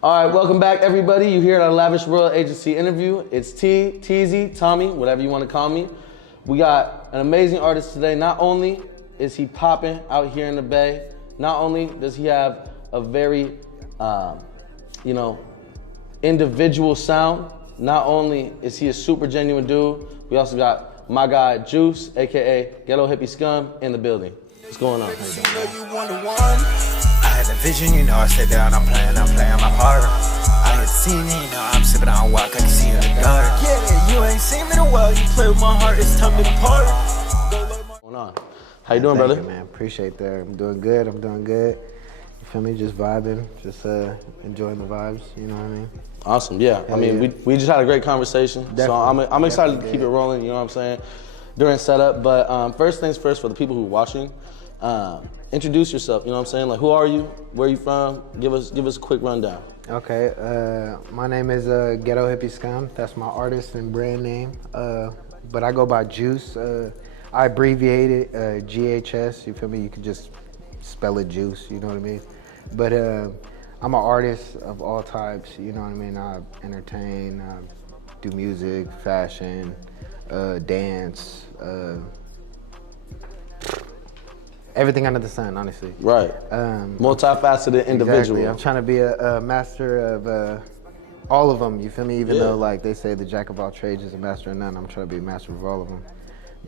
All right, welcome back, everybody. You here at our Lavish World Agency interview. It's T, Teasy, Tommy, whatever you want to call me. We got an amazing artist today. Not only is he popping out here in the Bay, not only does he have a very, individual sound, not only is he a super genuine dude, we also got my guy Juice, aka GhettoHippieScum, in the building. What's going on? I had a vision, I sit down, I'm playing my part. I had seen it, I'm sipping on walk, I can see in the dark. Yeah, you ain't seen me in a while, you play with my heart, it's time to depart. What's going on? How you doing, brother? Thank you, man. Appreciate that. I'm doing good. You feel me? Just vibing, just enjoying the vibes. You know what I mean? Awesome. Yeah. Hell yeah. We just had a great conversation. Definitely. So I'm excited to keep it rolling. You know what I'm saying? During setup. But first things first, for the people who are watching, introduce yourself. You know what I'm saying? Like, who are you? Where are you from? Give us a quick rundown. Okay. My name is GhettoHippieScum. That's my artist and brand name. But I go by Juice. I abbreviate it GHS. You feel me? You can just spell it Juice. You know what I mean? But I'm an artist of all types. You know what I mean? I entertain, do music, fashion, dance, everything under the sun, honestly. Right. Multifaceted individual. Exactly. I'm trying to be a master of all of them. You feel me? Even though like they say the jack of all trades is a master of none, I'm trying to be a master of all of them.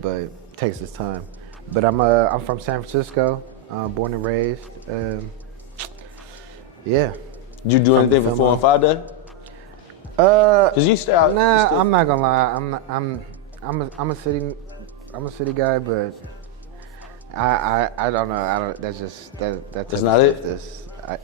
But it takes its time. But I'm from San Francisco, born and raised. Yeah. Did you do anything for 4 and 5 Day? Cause you stay out. Nah, I'm not gonna lie. I'm a city guy, but I don't know. That's not it?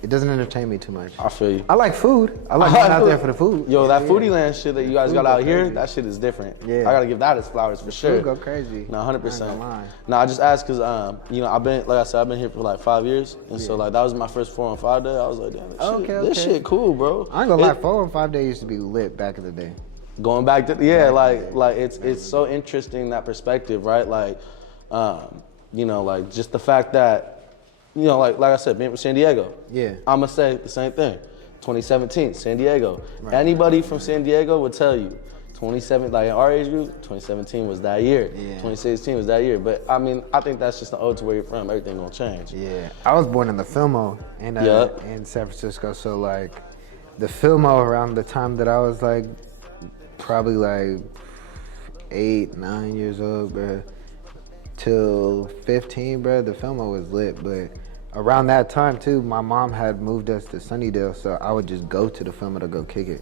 It doesn't entertain me too much. I feel you. I like food. I like going out there for the food. Yo, that foodie land shit that you guys got out here, that shit is different. Yeah. I gotta give that its flowers for sure. Food go crazy. No, 100%. No, I just asked cause I've been here for like 5 years, and so like that was my first 4 and 5 Day. I was like, damn, this shit cool, bro. I ain't gonna lie, 4 and 5 Day used to be lit back in the day. Going back to like it's so interesting, that perspective, right? Like, like just the fact that. Like I said, being from San Diego. Yeah. I'ma say the same thing. 2017, San Diego. Right. Anybody from San Diego would tell you, 2017, like in our age group, 2017 was that year. Yeah. 2016 was that year. But I mean, I think that's just an ode to where you're from. Everything gonna change. Yeah. I was born in the Fillmore in San Francisco. So like, the Fillmore around the time that I was like, probably like 8, 9 years old, bro, till 15, bro, the Fillmore was lit. But around that time too, my mom had moved us to Sunnydale, so I would just go to the Fillmore to go kick it,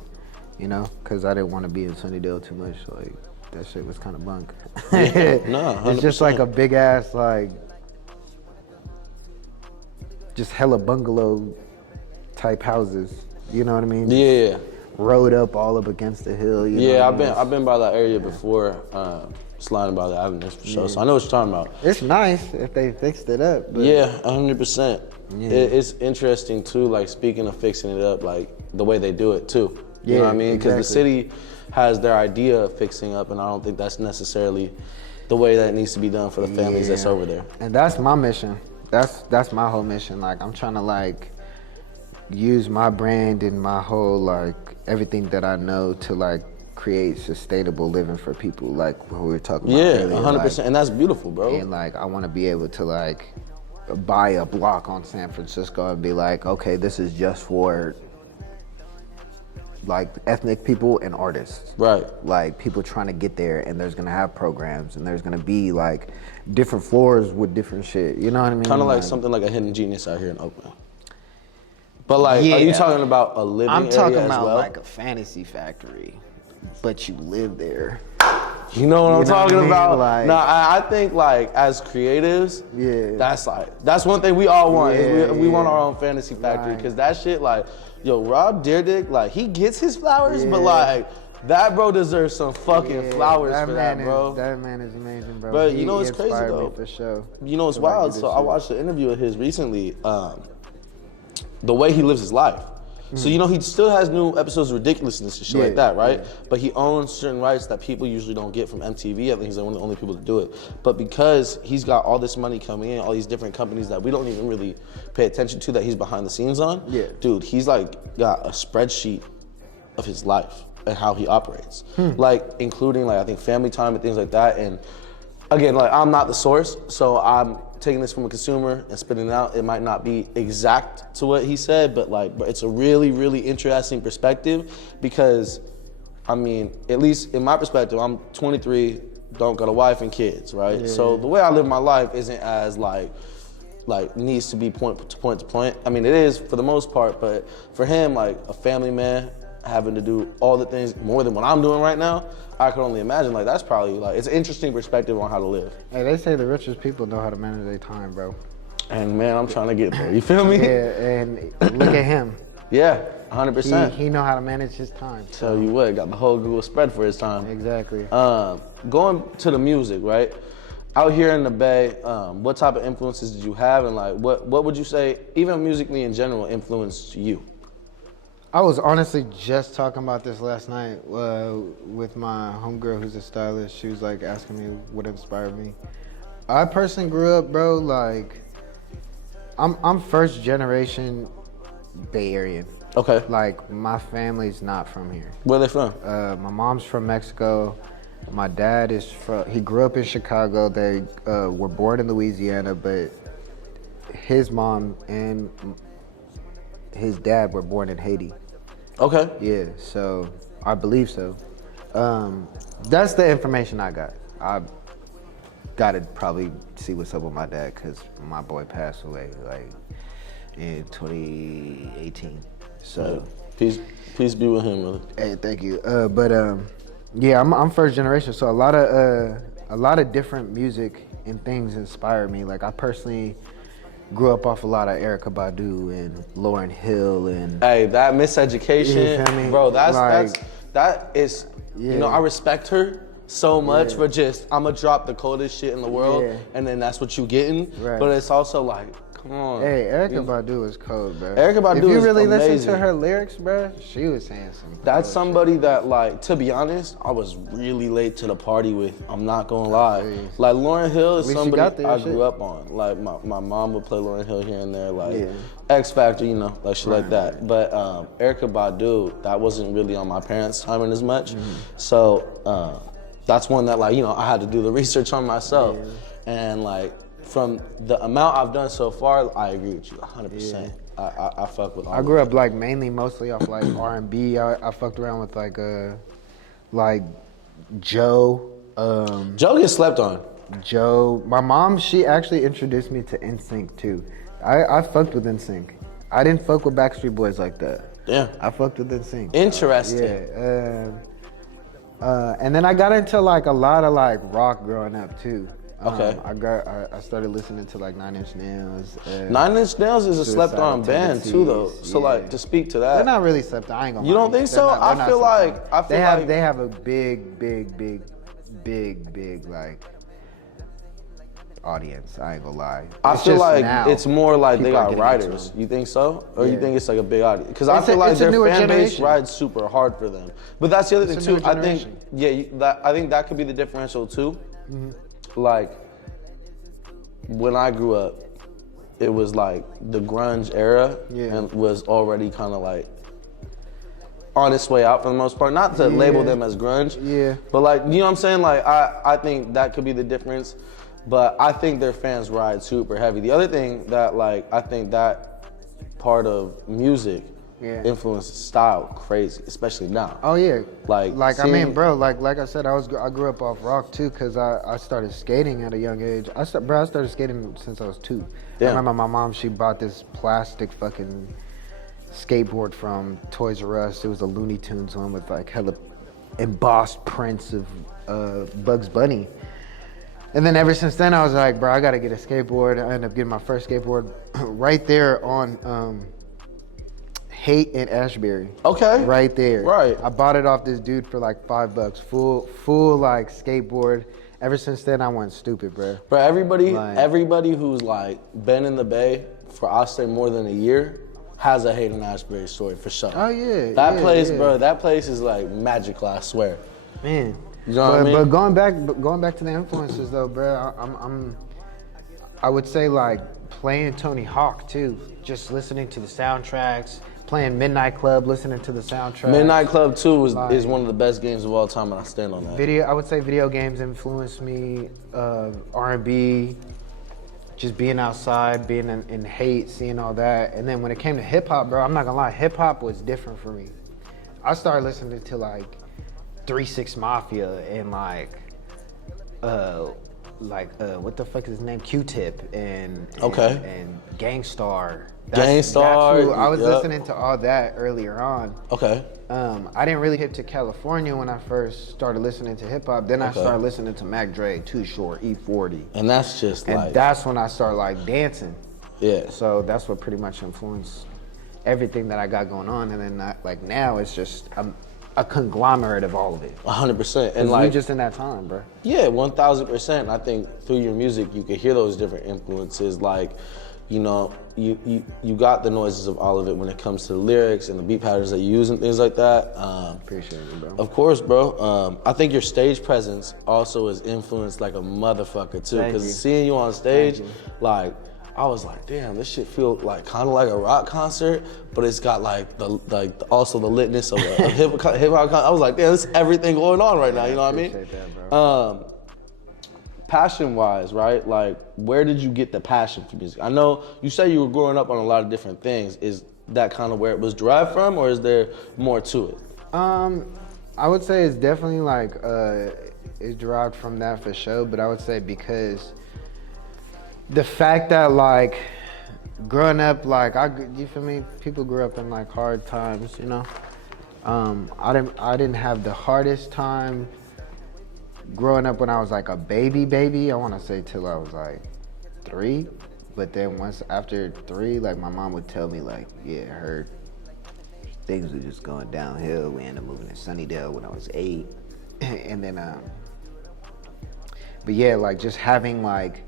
because I didn't want to be in Sunnydale too much. Like, that shit was kind of bunk. Yeah. No, 100%. It's just like a big ass, like, just hella bungalow type houses. You know what I mean? Yeah. Road up all up against the hill. I've been by that area before. Sliding by the avenues for sure, so I know what you're talking about. It's nice if they fixed it up. But yeah, 100%. Yeah. It's interesting too, like speaking of fixing it up, like the way they do it too. You know what I mean? Because the city has their idea of fixing up, and I don't think that's necessarily the way that it needs to be done for the families that's over there. And that's my mission. That's my whole mission. Like, I'm trying to like use my brand and my whole like everything that I know to like create sustainable living for people, like what we were talking about earlier. 100%, like, and that's beautiful, bro. And like, I want to be able to like buy a block on San Francisco and be like, okay, this is just for like ethnic people and artists. Right. Like people trying to get there, and there's gonna have programs, and there's gonna be like different floors with different shit. You know what I mean? Kind of like something like a Hidden Genius out here in Oakland. But like, are you talking about a living area as well? I'm talking about like a fantasy factory, but you live there. You know what I'm talking about? Like, no, I think like as creatives, that's one thing we all want. We want our own fantasy factory, because that shit, like, yo, Rob Dyrdek, like, he gets his flowers, but like, that bro deserves some fucking flowers for that, bro. That man is amazing, bro. But you know what's crazy though? For sure. You know what's wild? So I watched an interview of his recently. The way he lives his life. So he still has new episodes of Ridiculousness and shit like that, right? Yeah. But he owns certain rights that people usually don't get from MTV. I think he's one of the only people to do it. But because he's got all this money coming in, all these different companies that we don't even really pay attention to, that he's behind the scenes on, dude, he's like got a spreadsheet of his life and how he operates, like including like I think family time and things like that. And again, like I'm not the source, so I'm taking this from a consumer and spitting it out. It might not be exact to what he said, but it's a really, really interesting perspective because, I mean, at least in my perspective, I'm 23, don't got a wife and kids, right? Yeah. So the way I live my life isn't as like needs to be point to point. I mean, it is for the most part, but for him, like a family man, having to do all the things more than what I'm doing right now, I can only imagine, like, that's probably, like, it's an interesting perspective on how to live. Hey, they say the richest people know how to manage their time, bro. And, man, I'm trying to get there. You feel me? Yeah, and look at him. Yeah, 100%. He know how to manage his time. Tell you what, got the whole Google spread for his time. Exactly. Going to the music, right? Out here in the Bay, what type of influences did you have? And, like, what would you say, even musically in general, influenced you? I was honestly just talking about this last night with my homegirl who's a stylist. She was like asking me what inspired me. I personally grew up, bro, like I'm first generation Bay Area. Okay. Like my family's not from here. Where are they from? My mom's from Mexico. My dad he grew up in Chicago. They were born in Louisiana, but his mom and his dad were born in Haiti. Okay. Yeah, so I believe so. That's the information I got. I gotta probably see what's up with my dad because my boy passed away like in 2018. So peace be with him, brother. Hey, thank you. Yeah, I'm first generation, so a lot of different music and things inspired me. Like I personally grew up off a lot of Erykah Badu and Lauryn Hill and. Hey, that miseducation, you feel me? Bro. That is. Yeah. I respect her so much for just I'ma drop the coldest shit in the world, and then that's what you getting. Right. But it's also like, come on. Hey, Erykah Badu is cold, bro. Erykah Badu is If you really amazing. listen to her lyrics, bro, she was saying some. That's somebody that, like, to be honest, I was really late to the party with. I'm not gonna lie. Like Lauryn Hill is somebody I grew up on. Like my mom would play Lauryn Hill here and there, like X Factor, like shit like that. But Erykah Badu, that wasn't really on my parents' timing as much. So that's one that, like, I had to do the research on myself, and like. From the amount I've done so far, I agree with you 100%. I fuck with all I grew up like mostly off like R&B. I fucked around with like Joe. Joe gets slept on. Joe. My mom, she actually introduced me to NSYNC too. I fucked with NSYNC. I didn't fuck with Backstreet Boys like that. Yeah. I fucked with NSYNC. Interesting. And then I got into like a lot of like rock growing up too. Okay. I started listening to like 9 Inch Nails. 9 Inch Nails is a slept-on band too, though. So like to speak to that, they're not really slept on. I ain't gonna. You don't think so? I feel like they have a big like audience. I ain't gonna lie. I feel like it's more like they got writers. You think so, or you think it's like a big audience? Because I feel like their fan base rides super hard for them. But that's the other thing too. I think I think that could be the differential too. Like, when I grew up, it was like the grunge era and was already kind of like on its way out for the most part. Not to label them as grunge, but like, you know what I'm saying? Like, I think that could be the difference, but I think their fans ride super heavy. The other thing that, like, I think that part of music influences style crazy, especially now. Oh yeah, like I mean, bro, like I said, I grew up off rock too, cause I started skating at a young age. I started skating since I was 2. I remember my mom, she bought this plastic fucking skateboard from Toys R Us. It was a Looney Tunes one with like hella embossed prints of Bugs Bunny. And then ever since then, I was like, bro, I gotta get a skateboard. I ended up getting my first skateboard right there on Haight and Ashbury. Okay. Right there. Right. I bought it off this dude for like $5. Full like skateboard. Ever since then, I went stupid, bro. Bro, everybody who's like been in the Bay for, I'll say, more than a year, has a Hayden Ashbury story for sure. Oh yeah. That place, bro. That place is like magical. I swear. Man. You know what I mean? But going back to the influences though, bro. I would say like playing Tony Hawk too. Just listening to the soundtracks. Playing Midnight Club, listening to the soundtrack. Midnight Club 2 is one of the best games of all time, and I stand on that. I would say video games influenced me. R&B, just being outside, being in hate, seeing all that. And then when it came to hip hop, bro, I'm not gonna lie, hip hop was different for me. I started listening to like 3 6 Mafia and what the fuck is his name? Q-Tip and Gangstar. Gangstar. I was listening to all that earlier on. Okay. I didn't really get to California when I first started listening to hip hop. Then I started listening to Mac Dre, Too Short, E40. And that's just that's when I started like dancing. Yeah. So that's what pretty much influenced everything that I got going on. And then like now it's just a conglomerate of all of it. 100%. And like just in that time, bro. Yeah, 1000%. I think through your music you can hear those different influences. Like, you know, you got the noises of all of it when it comes to the lyrics and the beat patterns that you use and things like that. Appreciate it, bro. Of course, bro. I think your stage presence also is influenced like a motherfucker too. Because seeing you on stage, like, I was like, damn, this shit feel like kind of like a rock concert, but it's got like also the litness of a hip hop concert. I was like, damn, this is everything going on right now. You know what I mean? That, bro. Passion-wise, right? Like, where did you get the passion for music? I know you say you were growing up on a lot of different things. Is that kind of where it was derived from, or is there more to it? I would say it's definitely like it's derived from that for sure. But I would say because the fact that like growing up, like you feel me? People grew up in like hard times, you know. I didn't have the hardest time growing up when I was like a baby. I want to say till I was like 3, but then once after 3, like my mom would tell me like, yeah, her things were just going downhill. We ended up moving to Sunnydale when I was 8, and then but yeah, like just having like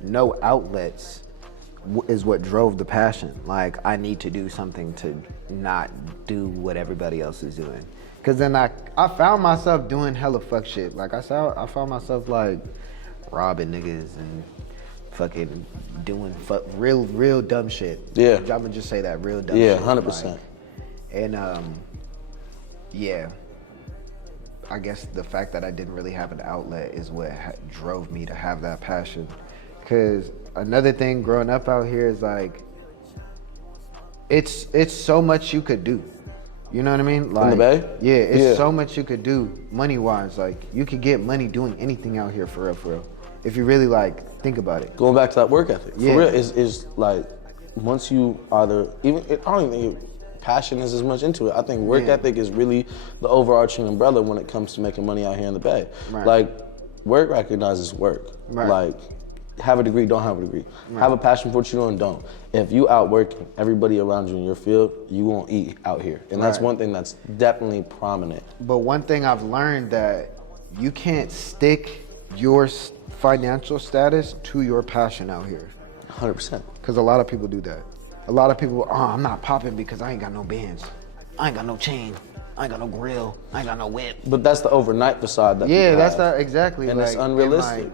no outlets is what drove the passion. Like I need to do something to not do what everybody else is doing. Cause then I found myself doing hella fuck shit. Like I found myself like robbing niggas and fucking doing real dumb shit. Yeah. I'm gonna just say that, real dumb shit. Yeah, 100%. Like, and yeah, I guess the fact that I didn't really have an outlet is what drove me to have that passion. Cause another thing growing up out here is like, it's so much you could do. You know what I mean? Like, in the Bay? Yeah, it's so much you could do money-wise. Like, you could get money doing anything out here for real. If you really, like, think about it. Going back to that work ethic. Yeah. For real, is like, once you either, I don't even think passion is as much into it. I think work ethic is really the overarching umbrella when it comes to making money out here in the Bay. Right. Like, work recognizes work. Right. Like, have a degree, don't have a degree. Right. Have a passion for what you're doing, don't. If you outworking everybody around you in your field, you won't eat out here. And that's one thing that's definitely prominent. But one thing I've learned that you can't stick your financial status to your passion out here. 100%. Because a lot of people do that. A lot of people, I'm not popping because I ain't got no bands. I ain't got no chain. I ain't got no grill. I ain't got no whip. But that's the overnight facade that that's that, exactly. And like, it's unrealistic.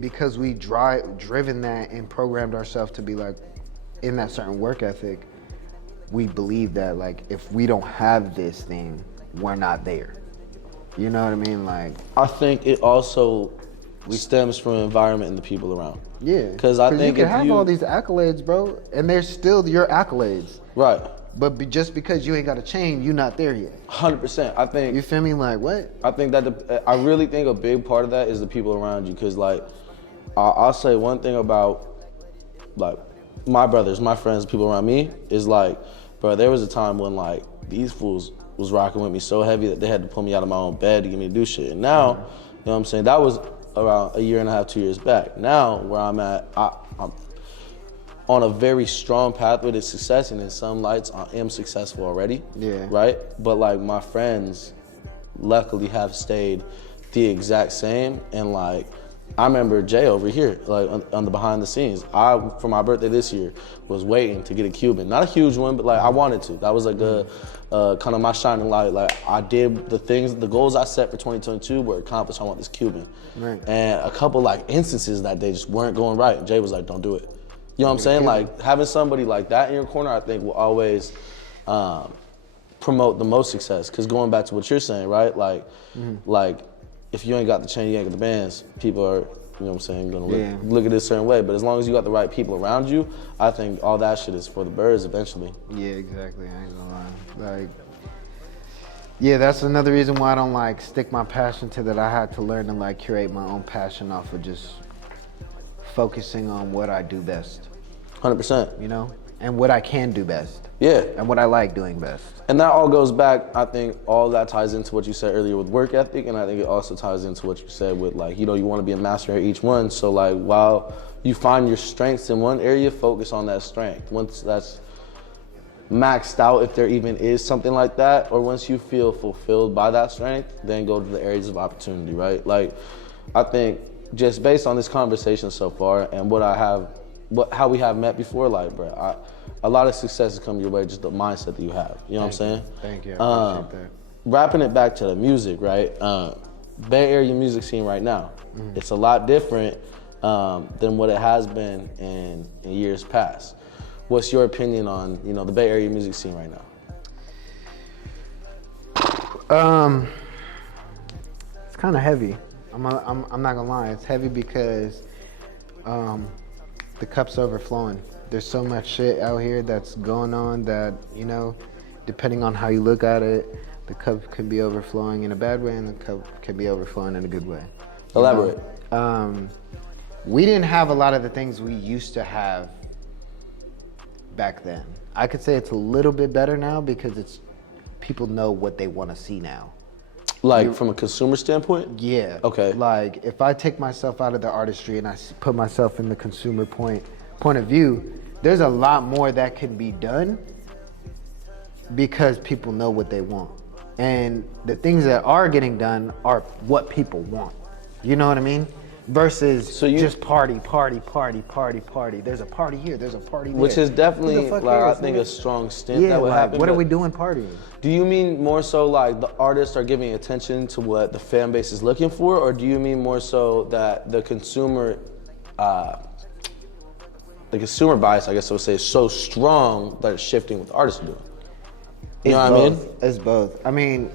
Because we driven that and programmed ourselves to be like in that certain work ethic, we believe that like if we don't have this thing, we're not there. You know what I mean? Like I think it also stems from the environment and the people around. Yeah. Because I think you can have all these accolades, bro, and they're still your accolades. Right. But just because you ain't got a chain, you're not there yet. 100%. I think. You feel me? Like what? I think that I really think a big part of that is the people around you. Cause like, I'll say one thing about like my brothers, my friends, people around me is like, bro, there was a time when like these fools was rocking with me so heavy that they had to pull me out of my own bed to get me to do shit. And now, you know what I'm saying? That was around a year and a half, 2 years back. Now where I'm at, I'm on a very strong pathway to success, and in some lights I am successful already. Yeah. Right? But like my friends luckily have stayed the exact same, and like I remember Jay over here, like on the behind the scenes. For my birthday this year, was waiting to get a Cuban. Not a huge one, but like I wanted to. That was like kind of my shining light. Like I did the goals I set for 2022 were accomplished. I want this Cuban. Right. And a couple like instances that they just weren't going right. And Jay was like, don't do it. You know what I'm saying? Like having somebody like that in your corner, I think will always promote the most success. Cause going back to what you're saying, right? Like, if you ain't got the chain, you ain't got the bands, people are, you know what I'm saying, gonna look at it a certain way. But as long as you got the right people around you, I think all that shit is for the birds eventually. Yeah, exactly, I ain't gonna lie. Like, yeah, that's another reason why I don't like stick my passion to that. I had to learn to like curate my own passion off of just focusing on what I do best. 100%. You know? And what I can do best. Yeah. And what I like doing best. And that all goes back, I think all that ties into what you said earlier with work ethic, and I think it also ties into what you said with like, you know, you want to be a master at each one. So like, while you find your strengths in one area, focus on that strength. Once that's maxed out, if there even is something like that, or once you feel fulfilled by that strength, then go to the areas of opportunity, right? Like, I think just based on this conversation so far and how we have met before, like, bro, a lot of success has come your way, just the mindset that you have. You know what I'm saying? Thank you. I appreciate that. Wrapping it back to the music, right? Bay Area music scene right now, it's a lot different than what it has been in years past. What's your opinion on, you know, the Bay Area music scene right now? It's kind of heavy. I'm not gonna lie. It's heavy because the cup's overflowing. There's so much shit out here that's going on that, you know, depending on how you look at it, the cup can be overflowing in a bad way and the cup can be overflowing in a good way. Elaborate. We didn't have a lot of the things we used to have back then. I could say it's a little bit better now because people know what they want to see now. Like from a consumer standpoint? Yeah. Okay. Like if I take myself out of the artistry and I put myself in the consumer point of view, there's a lot more that can be done because people know what they want. And the things that are getting done are what people want. You know what I mean? Versus just party. There's a party here, there's a party there. Which is definitely, like, I think a strong stint that would happen. What are we doing partying? Do you mean more so like the artists are giving attention to what the fan base is looking for, or do you mean more so that the consumer bias, I guess I would say, is so strong that it's shifting what the artists are doing? You know what I mean? It's both. I mean,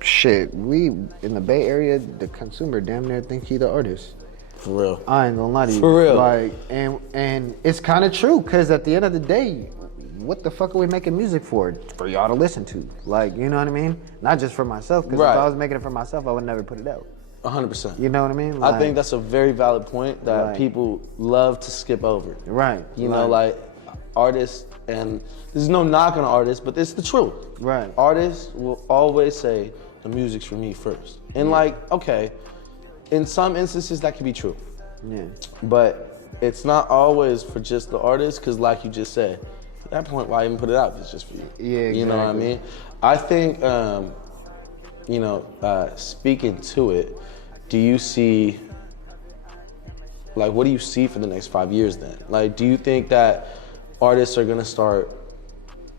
shit, we in the Bay Area, the consumer damn near think he the artist. For real. I ain't gonna lie to you. For real. Like, and it's kind of true, because at the end of the day, what the fuck are we making music for? For y'all to listen to. Like, you know what I mean? Not just for myself, because if I was making it for myself, I would never put it out. 100%. You know what I mean? Like, I think that's a very valid point that people love to skip over. Right. You know, like artists, and there's no knock on artists, but it's the truth. Right. Artists will always say, the music's for me first. And like, okay, in some instances that can be true. Yeah. But it's not always for just the artist, because like you just said, at that point, why even put it out if it's just for you? Yeah, exactly. You know what I mean? I think, you know, speaking to it, do you see, like, what do you see for the next 5 years then? Like, do you think that artists are gonna start,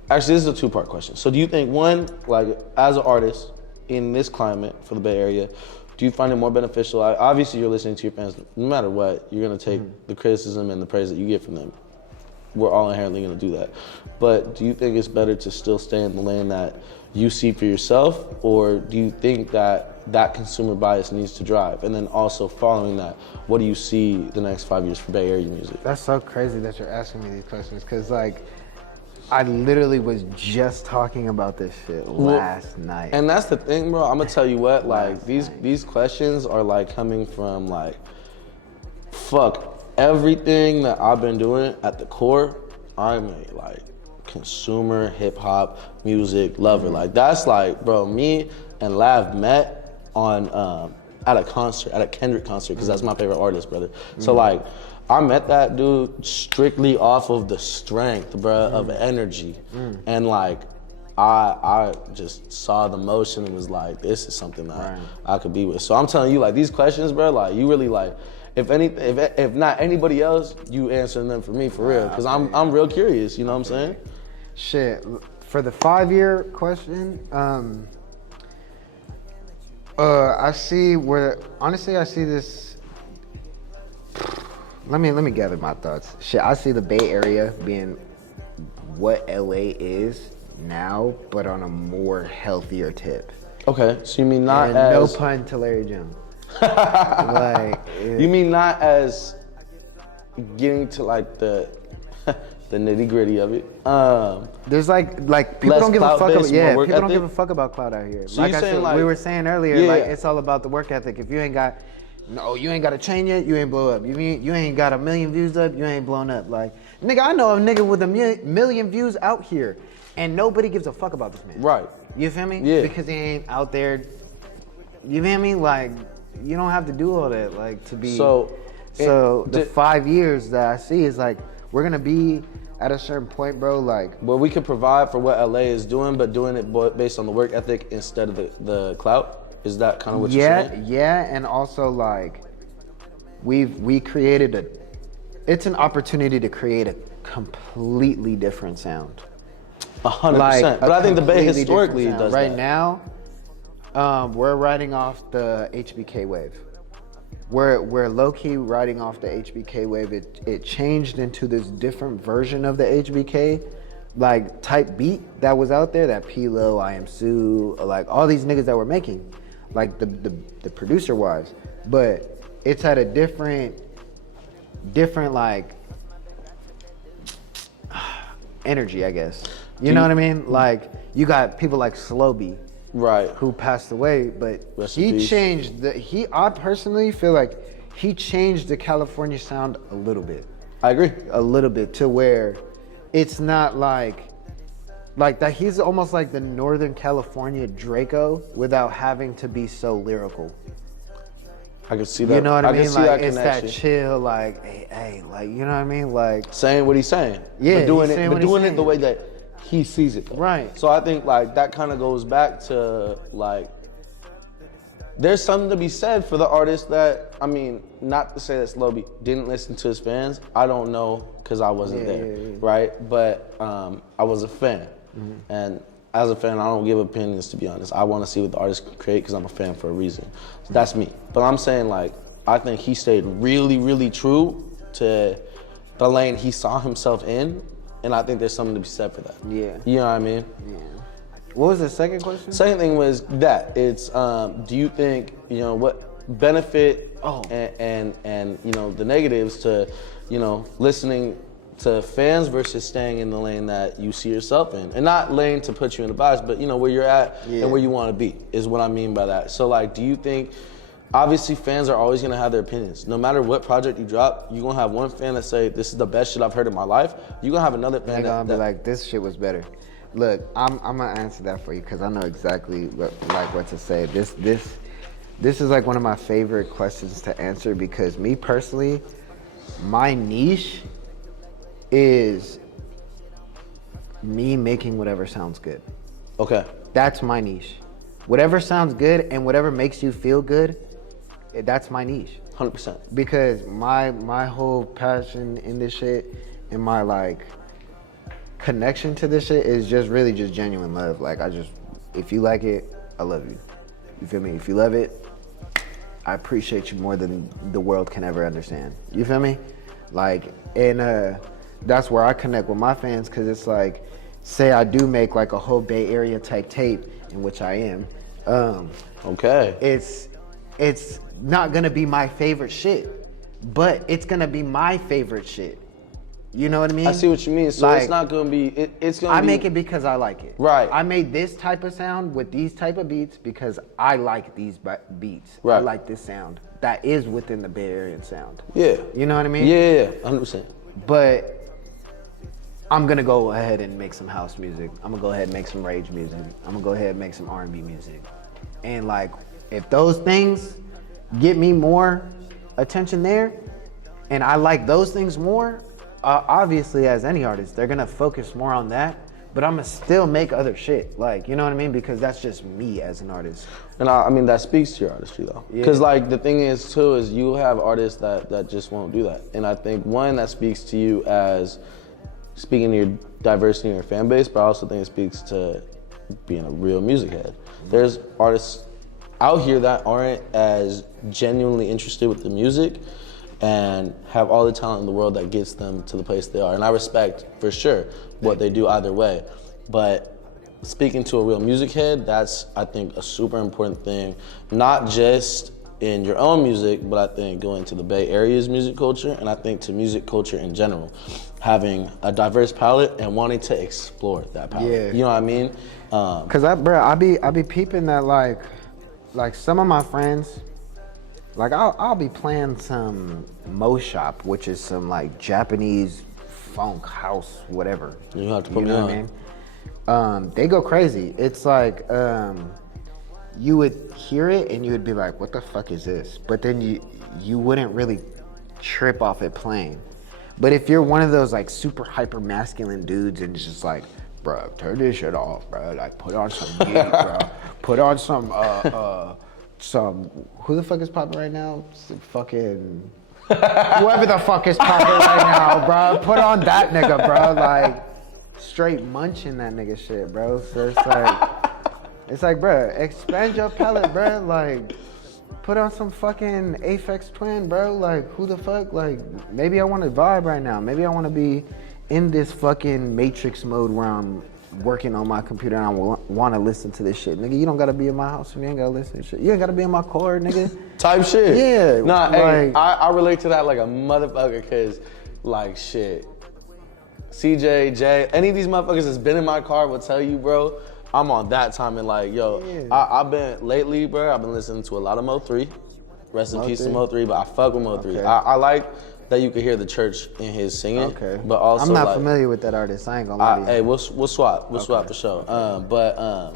actually this is a two-part question. So do you think, one, like as an artist in this climate for the Bay Area, do you find it more beneficial? Obviously you're listening to your fans, no matter what, you're gonna take the criticism and the praise that you get from them. We're all inherently gonna do that. But do you think it's better to still stay in the lane that you see for yourself, or do you think that that consumer bias needs to drive? And then also following that, what do you see the next 5 years for Bay Area music? That's so crazy that you're asking me these questions, because like, I literally was just talking about this shit last night. And that's the thing, bro. I'm gonna tell you what, like these questions are like coming from like, fuck, everything that I've been doing at the core, I'm a like consumer hip hop music lover. Like that's like, bro, me and Lav met on at a concert, at a Kendrick concert, because that's my favorite artist, brother. So like, I met that dude strictly off of the strength, bruh, of energy. And like, I just saw the motion and was like, this is something that I could be with. So I'm telling you, like, these questions, bro, like, you really, like, if not anybody else, you answering them for me, for real. Because I'm real curious, you know what I'm saying? Shit. For the 5-year question, I see this. Let me gather my thoughts. Shit, I see the Bay Area being what LA is now, but on a more healthier tip. Okay, so you mean not and as... No pun to Larry Jones. Like, you mean not as getting to like the nitty gritty of it. There's like people don't give a fuck about people don't give a fuck about clout out here. So like I said, we were saying earlier, like it's all about the work ethic. If you ain't got a chain yet, you ain't blow up. You ain't got 1 million views up, you ain't blown up. Like, nigga, I know a nigga with 1 million views out here, and nobody gives a fuck about this man. Right. You feel me? Yeah. Because he ain't out there. You feel me? Like, you don't have to do all that, like, to be. So the 5 years that I see is like, we're gonna be at a certain point, bro, like, where we could provide for what LA is doing, but doing it based on the work ethic instead of the clout. Is that kind of what you're saying? Yeah, and also like, we created it's an opportunity to create a completely different sound. 100%. But I think the Bay historically does that. Right now, we're riding off the HBK wave. We're low-key riding off the HBK wave. It changed into this different version of the HBK, like, type beat that was out there, that P-Lo, I Am Sue, like all these niggas that were making, like the producer-wise. But it's at a different like energy, I guess. You know what I mean? Like, you got people like Slowby, right, who passed away, but he changed I personally feel like he changed the California sound a little bit. I agree. A little bit, to where it's not like that. He's almost like the Northern California Draco without having to be so lyrical. I can see that. You know what I mean? Like, it's that chill, like, hey, like, you know what I mean? Like, saying what he's saying. Yeah, but doing it the way that he sees it. Right. So I think, like, that kind of goes back to, like, there's something to be said for the artist that, I mean, not to say that Slowby didn't listen to his fans. I don't know, because I wasn't there, right? But I was a fan. Mm-hmm. And as a fan, I don't give opinions, to be honest. I want to see what the artist can create because I'm a fan for a reason. So that's me. But I'm saying, like, I think he stayed really, really true to the lane he saw himself in. And I think there's something to be said for that. Yeah. You know what I mean? Yeah. What was the second question? Second thing was that it's, do you think, you know, what benefit and you know, the negatives to, you know, listening to fans versus staying in the lane that you see yourself in? And not lane to put you in a box, but, you know, where you're at and where you want to be is what I mean by that. So, like, do you think, obviously fans are always gonna have their opinions. No matter what project you drop, you're gonna have one fan that say, this is the best shit I've heard in my life. You're gonna have another fan that be like, this shit was better. Look, I'm gonna answer that for you because I know exactly what to say. This is like one of my favorite questions to answer, because me personally, my niche is me making whatever sounds good. Okay. That's my niche. Whatever sounds good and whatever makes you feel good, that's my niche. 100%. Because my whole passion in this shit and my, like, connection to this shit is just really just genuine love. Like, if you like it, I love you. You feel me? If you love it, I appreciate you more than the world can ever understand. You feel me? Like, and that's where I connect with my fans, because it's like, say I do make like a whole Bay Area type tape, in which I am. Okay. It's not gonna be my favorite shit, but it's gonna be my favorite shit. You know what I mean? I see what you mean. So, like, it's not gonna be, it's gonna be. I make it because I like it. Right. I made this type of sound with these type of beats because I like these beats. Right. I like this sound that is within the Bay Area sound. Yeah. You know what I mean? Yeah, 100%. But I'm gonna go ahead and make some house music. I'm gonna go ahead and make some rage music. I'm gonna go ahead and make some R&B music. And, like, if those things get me more attention there, and I like those things more, obviously, as any artist, they're gonna focus more on that but I'm gonna still make other shit. Like, you know what I mean? Because that's just me as an artist. And I mean, that speaks to your artistry though. Because like the thing is too, is you have artists that just won't do that. And I think one, that speaks to you as speaking to your diversity in your fan base, but I also think it speaks to being a real music head. There's artists out here that aren't as genuinely interested with the music and have all the talent in the world that gets them to the place they are. And I respect, for sure, what they do either way. But speaking to a real music head, that's, I think, a super important thing, not just in your own music, but I think going to the Bay Area's music culture, and I think to music culture in general. Having a diverse palette and wanting to explore that palette. Yeah. You know what I mean? Cause I be peeping that like some of my friends, like I'll be playing some Mo Shop, which is some like Japanese funk house, whatever. You have to put me know on. what I mean? They go crazy. It's like you would hear it and you would be like, what the fuck is this? But then you wouldn't really trip off it playing. But if you're one of those like super hyper masculine dudes and it's just like, bro, turn this shit off, bro. Like put on some gig, bro. Put on some who the fuck is popping right now? Fucking whoever the fuck is popping right now, bro. Put on that nigga, bro. Like straight munching that nigga shit, bro. So it's like, bro, expand your palette, bro. Like put on some fucking Aphex Twin, bro. Like who the fuck? Like maybe I want to vibe right now. Maybe I want to be in this fucking matrix mode where I'm working on my computer and I want to listen to this shit. Nigga, you don't gotta be in my house if you ain't gotta listen to shit. You ain't gotta be in my car, nigga. Type shit. Yeah. Nah, like, hey, I relate to that like a motherfucker, cause like shit. CJ, Jay, any of these motherfuckers that's been in my car will tell you, bro, I'm on that time and like, yo, yeah. I've been, lately, bro, I've been listening to a lot of Mo3. Rest in peace to Mo3, but I fuck with Mo3. Okay. I like that you could hear the church in his singing. Okay. But also, I'm not like, familiar with that artist. I ain't gonna lie to you. Hey, we'll swap. We'll swap for sure.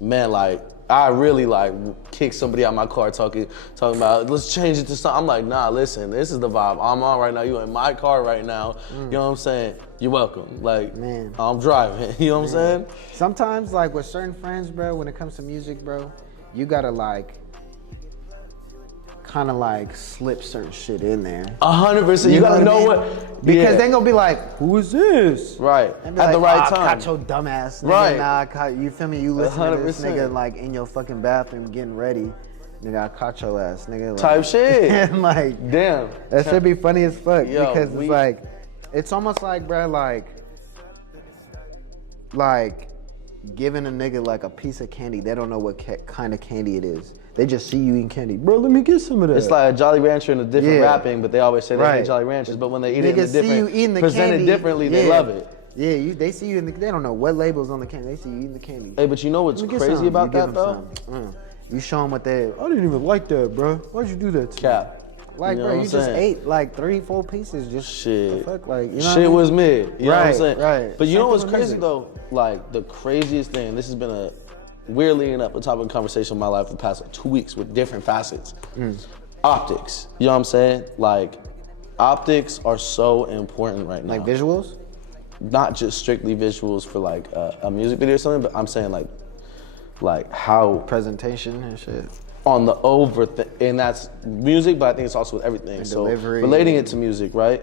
Man, like I really like kicked somebody out my car talking about let's change it to something. I'm like, nah, listen, this is the vibe I'm on right now. You in my car right now. You know what I'm saying? You're welcome. Like, man, I'm driving. You know what I'm saying? Sometimes, like with certain friends, bro, when it comes to music, bro, you gotta like kind of like slip certain shit in there. 100%. You gotta know what, because they gonna be like, "Who is this?" Right. At like, the right time. Caught your dumbass. Nigga. Right. Nah, I caught you. Feel me? You listen 100%. To this nigga like in your fucking bathroom getting ready. Nigga, I caught your ass, nigga. Like, type shit. And like, damn. That should be funny as fuck. Yo, because it's like, it's almost like, bro, like giving a nigga like a piece of candy. They don't know what kind of candy it is. They just see you eating candy. Bro, let me get some of that. It's like a Jolly Rancher in a different wrapping, but they always say they hate Jolly Ranchers. But when they eat it in a different, presented differently, they love it. Yeah, they see you in they don't know what label's on the candy. They see you eating the candy. Hey, but you know what's crazy about that though? You show them what they. I didn't even like that, bro. Why'd you do that to me? Like, you know, bro, you just ate like 3-4 pieces. Just shit. Fuck, like, you know shit was mid. You know what I'm saying? Right. But you know what's crazy though? Like the craziest thing. This has been a weirdly enough a topic of conversation in my life for the past like 2 weeks with different facets. Optics. You know what I'm saying? Like optics are so important right now. Like visuals? Not just strictly visuals for like a music video or something, but I'm saying like how presentation and shit. On the and that's music, but I think it's also with everything. And so delivery. Relating it to music, right?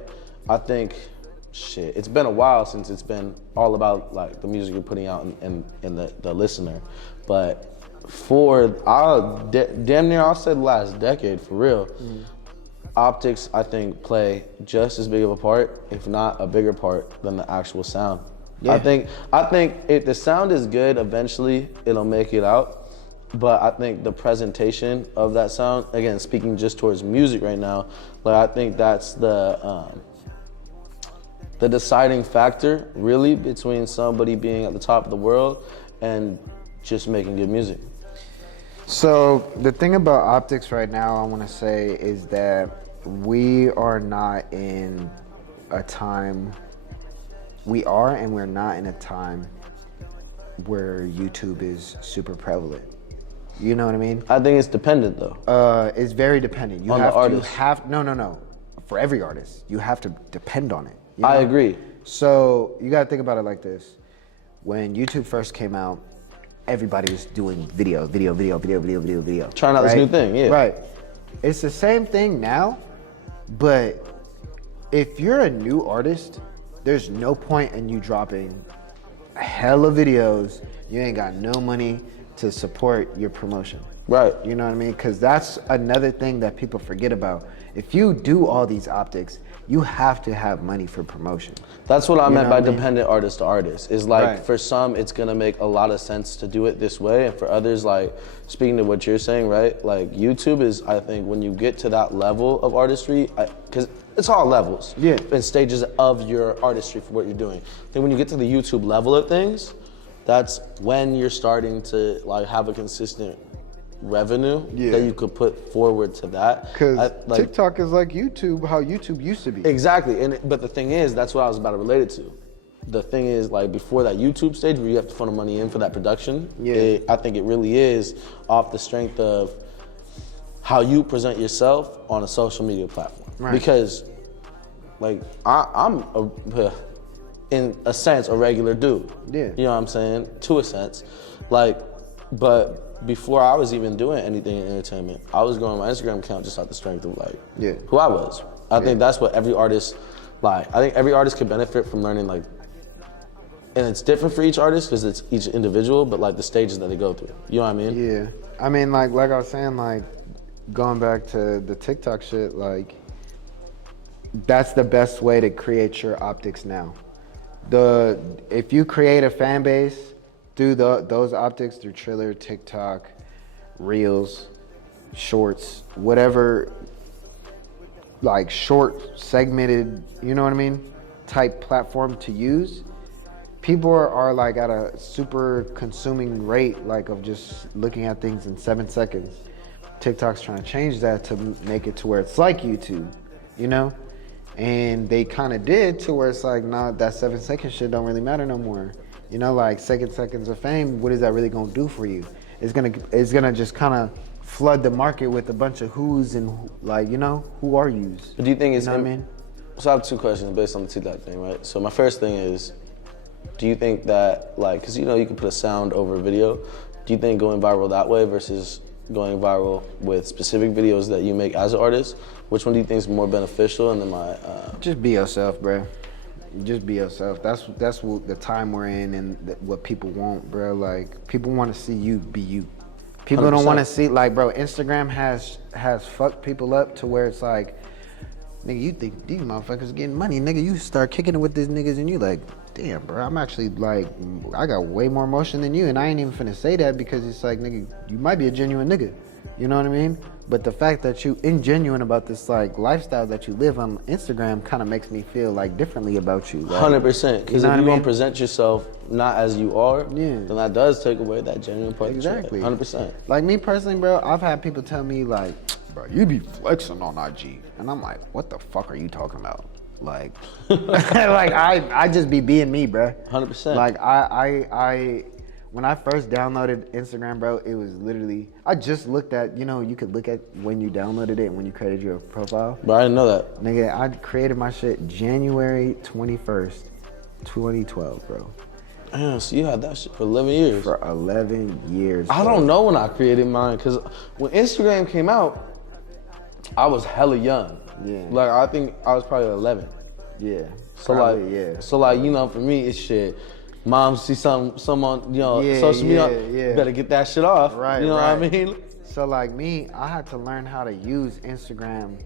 I think, shit, it's been a while since it's been all about like the music you're putting out and the listener. But for damn near I'll say the last decade, for real, optics I think play just as big of a part, if not a bigger part, than the actual sound. Yeah. I think if the sound is good, eventually it'll make it out. But I think the presentation of that sound, again, speaking just towards music right now, like I think that's the deciding factor, really, between somebody being at the top of the world and just making good music. So the thing about optics right now, I want to say, is that we are not in a time. We are, and we're not in a time where YouTube is super prevalent. You know what I mean? I think it's dependent though. It's very dependent. You on have the artist. No. For every artist, you have to depend on it. You know? I agree. So you gotta think about it like this. when YouTube first came out, everybody was doing video. Trying out this new thing, yeah. Right. It's the same thing now, but if you're a new artist, there's no point in you dropping hella videos. You ain't got no money to support your promotion. Right. You know what I mean? Because that's another thing that people forget about. If you do all these optics, you have to have money for promotion. That's what I meant by dependent artist to artist. Is like, for some, it's gonna make a lot of sense to do it this way, and for others, like, speaking to what you're saying, right? Like, YouTube is, I think, when you get to that level of artistry, because it's all levels and stages of your artistry for what you're doing. I think when you get to the YouTube level of things, that's when you're starting to like have a consistent revenue that you could put forward to that. Because TikTok is like YouTube, how YouTube used to be. Exactly, but the thing is, that's what I was about to relate it to. The thing is, like, before that YouTube stage where you have to funnel money in for that production, I think it really is off the strength of how you present yourself on a social media platform. Right. Because, like, I'm in a sense, a regular dude. Yeah. You know what I'm saying? To a sense. Like, but before I was even doing anything in entertainment, I was growing my Instagram account just off the strength of, like, who I was. I think that's what every artist, like, I think every artist could benefit from learning, like, and it's different for each artist because it's each individual, but, like, the stages that they go through. You know what I mean? Yeah. I mean, like I was saying, like, going back to the TikTok shit, like, that's the best way to create your optics now. If you create a fan base through those optics, through Triller, TikTok, Reels, Shorts, whatever, like short segmented, you know what I mean, type platform to use, people are like at a super consuming rate, like of just looking at things in 7 seconds. TikTok's trying to change that to make it to where it's like YouTube, you know? And they kind of did to where it's like, nah, that 7 second shit don't really matter no more. You know, like 7 seconds of fame, what is that really gonna do for you? It's gonna just kind of flood the market with a bunch of who's and like, you know, who are yous. But do you think it's, you know what I mean? So I have 2 questions based on the TikTok thing, right? So my first thing is, do you think that, like, cause you know you can put a sound over a video, do you think going viral that way versus going viral with specific videos that you make as an artist, which one do you think is more beneficial? And then my just be yourself, bro. Just be yourself. That's what the time we're in and what people want, bro. Like, people want to see you be you. People 100%. Don't want to see, like, bro, Instagram has fucked people up to where it's like, nigga, you think these motherfuckers getting money, nigga, you start kicking it with these niggas and you like, damn, bro, I'm actually like, I got way more emotion than you, and I ain't even finna say that because it's like, nigga, you might be a genuine nigga, you know what I mean? But the fact that you ingenuine about this like lifestyle that you live on Instagram kind of makes me feel like differently about you. Like, 100%, because if you don't present yourself not as you are, then that does take away that genuine part. Exactly. 100%. Like me personally, bro, I've had people tell me like, bro, you be flexing on IG, and I'm like, what the fuck are you talking about? Like, like I just be being me, bro. 100%. Like I when I first downloaded Instagram, bro, it was literally, I just looked at, you know, you could look at when you downloaded it and when you created your profile. But I didn't know that. Nigga, I created my shit January 21st, 2012, bro. Damn, so you had that shit for 11 years. For 11 years. I don't know when I created mine, because when Instagram came out, I was hella young. Yeah. Like, I think I was probably 11. Yeah. So probably, like, yeah. So like, you know, for me, it's shit. Mom see some on, you know, social media, better get that shit off. Right, you know what I mean? So like me, I had to learn how to use Instagram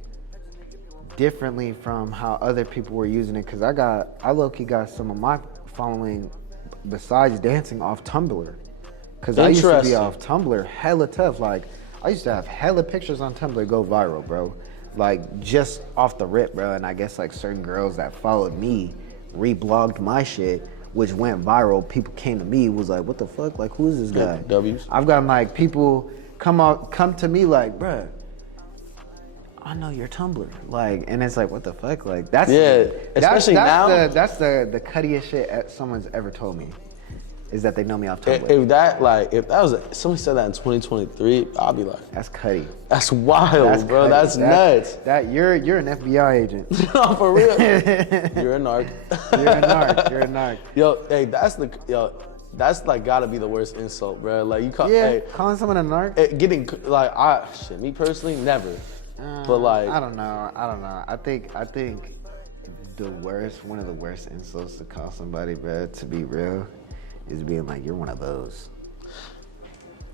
differently from how other people were using it, because I low-key got some of my following besides dancing off Tumblr. Because I used to be off Tumblr hella tough. Like, I used to have hella pictures on Tumblr go viral, bro. Like, just off the rip, bro. And I guess like certain girls that followed me reblogged my shit, which went viral. People came to me, was like, what the fuck? Like, who is this guy? W's. I've gotten like people come to me like, bruh, I know your Tumblr. Like, and it's like, what the fuck? Like, that's especially now. That's the cuttiest shit someone's ever told me. is that they know me off Tumblr. If that was somebody said that in 2023, I'll be like, that's Cuddy. That's wild, bro. That's nuts. You're an FBI agent. No, for real. You're a narc. You're a narc. Yo, hey, that's like gotta be the worst insult, bro. Like you call, calling someone a narc. Getting like me personally, never. But like, I don't know. I think one of the worst insults to call somebody, bro, to be real, is being like, you're one of those.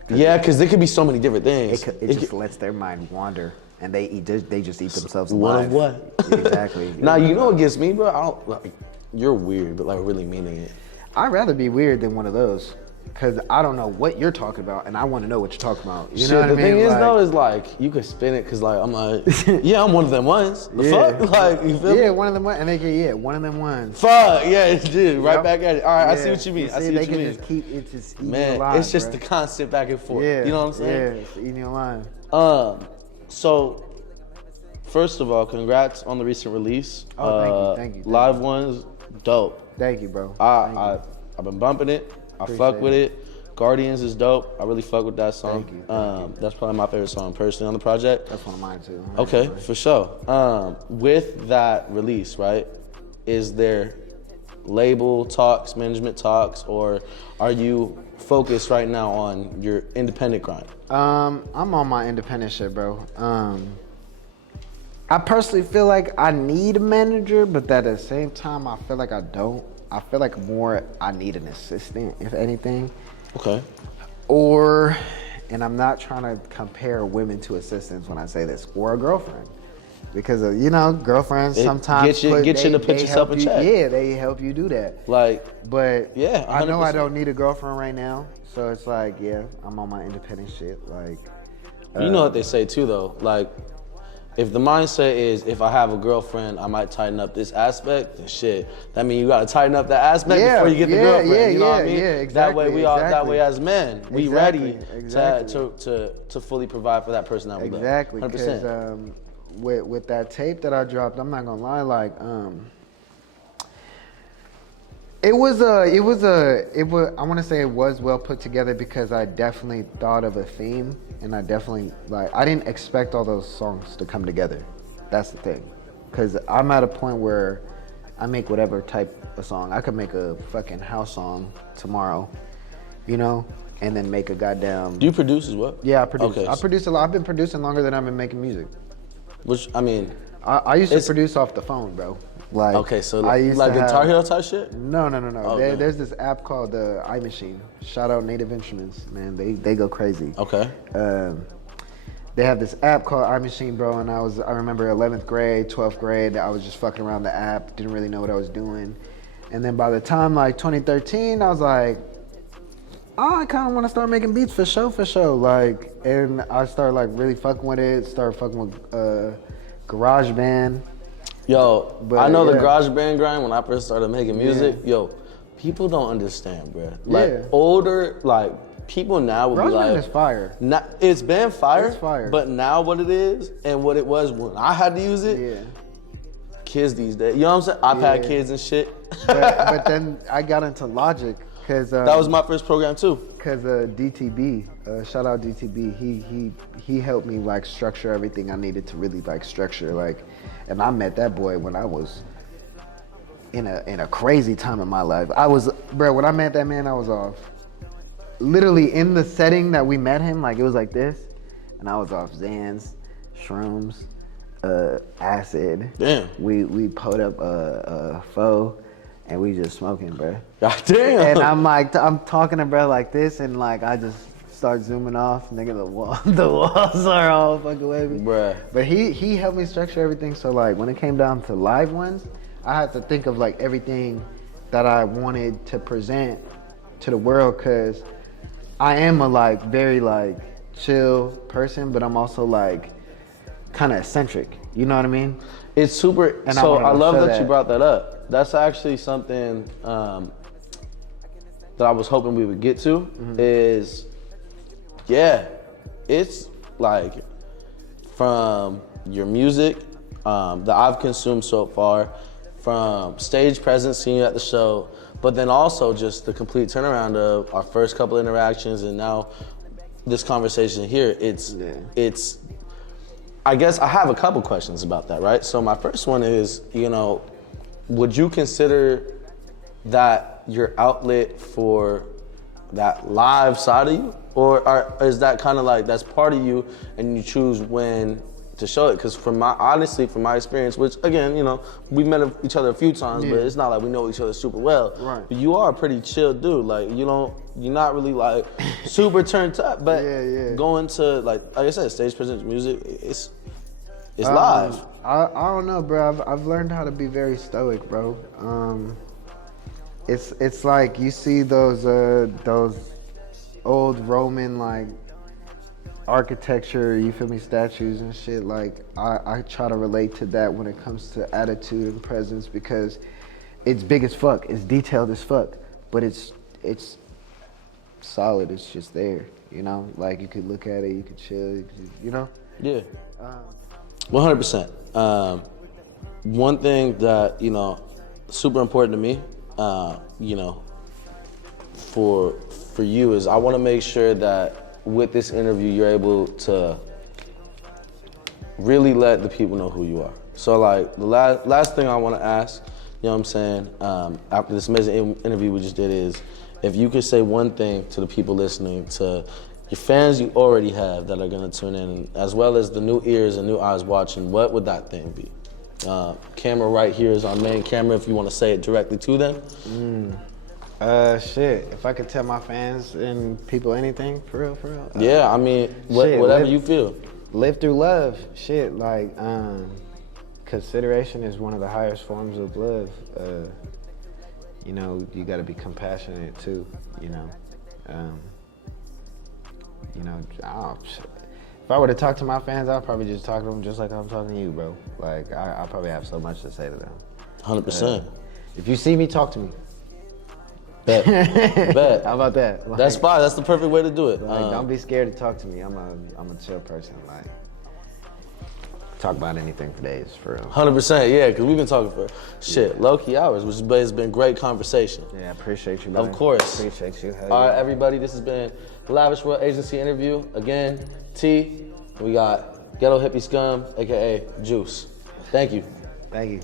Yeah, because there could be so many different things. It just lets their mind wander, and they just eat themselves alive. One of what? Exactly. Now, you know what gets me, bro? I don't, like, you're weird, but like really meaning it. I'd rather be weird than one of those. Cause I don't know what you're talking about, and I want to know what you're talking about. You know what I mean? The thing is, though, is like you could spin it, cause like I'm like, yeah, I'm one of them ones. The fuck, like you feel me? Yeah, one of them ones, and they get one of them ones. Fuck, yeah, dude, right back at it. All right, I see what you mean. I see what you mean. Just keep it just eating man, you alive, it's just bro. the constant back and forth. Yeah, you know what I'm saying? Yeah, it's eating you alive. So first of all, congrats on the recent release. Oh, thank you. Live ones, dope. Thank you, bro. I've been bumping it. I fuck with it. Guardians is dope. I really fuck with that song. Thank you. That's probably my favorite song personally on the project. That's one of mine too. Okay, for sure. With that release, right, is there label talks, management talks, or are you focused right now on your independent grind? I'm on my independent shit, bro. I personally feel like I need a manager, but at the same time, I feel like I don't. I feel like more I need an assistant, if anything. Okay. And I'm not trying to compare women to assistants when I say this, or a girlfriend. Because, girlfriends sometimes get you to put yourself in check. Yeah, they help you do that. But yeah, 100%. I know I don't need a girlfriend right now. So it's like, yeah, I'm on my independent shit. Like, you know what they say too, though? Like, if the mindset is, if I have a girlfriend, I might tighten up this aspect, then shit. That means you gotta tighten up that aspect before you get the girlfriend. You know what I mean? Yeah, exactly. That way as men, we ready exactly. to fully provide for that person that we love. Exactly, because with that tape that I dropped, I'm not gonna lie, like, I want to say it was well put together because I definitely thought of a theme, and I definitely, I didn't expect all those songs to come together. That's the thing. Because I'm at a point where I make whatever type of song. I could make a fucking house song tomorrow, and then make a goddamn... Do you produce as well? Yeah, I produce. Okay. I produce a lot. I've been producing longer than I've been making music. Which, I mean... I used to produce off the phone, bro. Like, okay, so like Guitar Hero type shit? No. Oh, There's this app called the iMachine. Shout out Native Instruments, man. They go crazy. Okay. They have this app called iMachine, bro, and I remember 11th grade, 12th grade, I was just fucking around the app, didn't really know what I was doing. And then by the time 2013, I was like, I kind of want to start making beats for show. And I started really fucking with it, started fucking with GarageBand. Yo, I know the GarageBand grind when I first started making music. Yeah. Yo, people don't understand, bro. Older, people now would be like... GarageBand is fire. It's been fire. It's fire. But now what it is and what it was when I had to use it, kids these days, you know what I'm saying? iPad kids and shit. but then I got into Logic. Cause, that was my first program too. Cause DTB, shout out DTB, he helped me structure everything I needed to really structure and I met that boy when I was in a crazy time in my life. When I met that man, I was off. Literally in the setting that we met him, it was like this, and I was off Xans, shrooms, acid. Damn. We pulled up a pho. And we just smoking, bro. God damn. And I'm talking to bro like this, and I just start zooming off. Nigga, the walls are all fucking wavy. Bruh. But he helped me structure everything. So when it came down to live ones, I had to think of everything that I wanted to present to the world, cause I am a very chill person, but I'm also kind of eccentric. You know what I mean? It's super. And so I love that you brought that up. That's actually something that I was hoping we would get to. Is, it's from your music that I've consumed so far, from stage presence, seeing you at the show, But then also just the complete turnaround of our first couple interactions and now this conversation here, it's, I guess I have a couple questions about that, right? So my first one is, you know, would you consider that your outlet for that live side of you? Or is that kind of like, that's part of you and you choose when to show it? Because honestly, from my experience, which again, you know, we've met each other a few times, but it's not like we know each other super well. Right. But you are a pretty chill dude. Like, you're not really like super turned up, but going to like I said, stage presence music, it's live. I don't know, bro. I've learned how to be very stoic, bro. It's like you see those old Roman like architecture, you feel me, statues and shit. Like I try to relate to that when it comes to attitude and presence, because it's big as fuck, it's detailed as fuck, but it's solid. It's just there, you know. Like you could look at it, you could chill, you know. Yeah. 100%. One thing that, you know, super important to me, you know, for you is I want to make sure that with this interview you're able to really let the people know who you are. So like the last thing I want to ask, you know what I'm saying, after this amazing interview we just did is, if you could say one thing to the people listening, to your fans you already have that are gonna tune in, as well as the new ears and new eyes watching, what would that thing be? Camera right here is our main camera if you want to say it directly to them. Shit, if I could tell my fans and people anything, for real. Yeah, I mean, whatever you feel. Live through love, shit, like, consideration is one of the highest forms of love. You know, you gotta be compassionate too, you know. You know, if I were to talk to my fans, I'd probably just talk to them just like I'm talking to you, bro. Like, I probably have so much to say to them. 100%. If you see me, talk to me. Bet. Bet. How about that? Like, that's fine. That's the perfect way to do it. Like, don't be scared to talk to me. I'm a chill person. Like, talk about anything for days, for real. 100%, yeah, because we've been talking for low-key hours, which has been great conversation. Yeah, I appreciate you, man. Of course. Appreciate you. All right, everybody, this has been the Lavish World Agency interview. Again, T, we got Ghetto Hippie Scum, aka Juice. Thank you. Thank you.